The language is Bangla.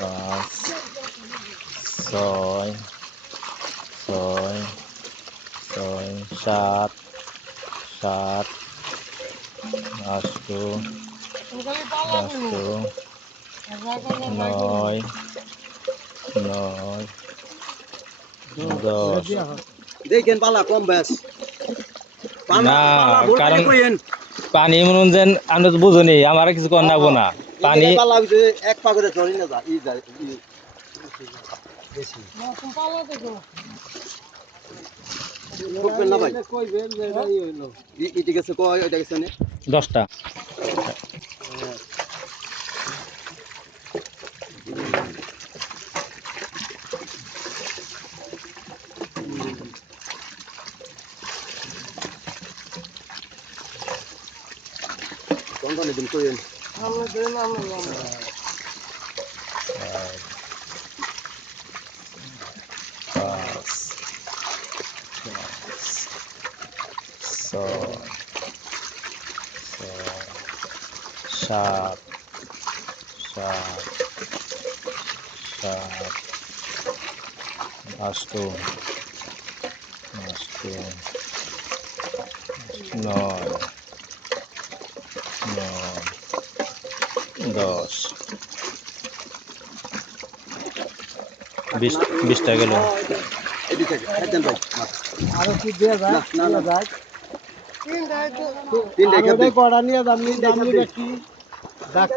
পাঁচ ছয় ছয় ছয় সাত সাত আষ্ট আষ্ট নয় নয় দশ দেখেন পালা কম ব্যাস না কারণ পানি মনে যেন আমরা তো বুঝুনি আমার কিছু কর নাবো না পানি পালা এক পা করে ধরি না যায় বেশি না ভাই ইটি গেছে কয় ওইটা গেছে না 10টা কোন দিন কইেন আমরা দেন আমরা পাঁচ ছয় সাত সাত সাত আষ্ট আষ্ট নয় নয় 10 20টা গেল এদিকে দেন ভাই আরো কি দেয়া যায় না না যায় তিনটা কড়া নিয়ে দাম কি ডাক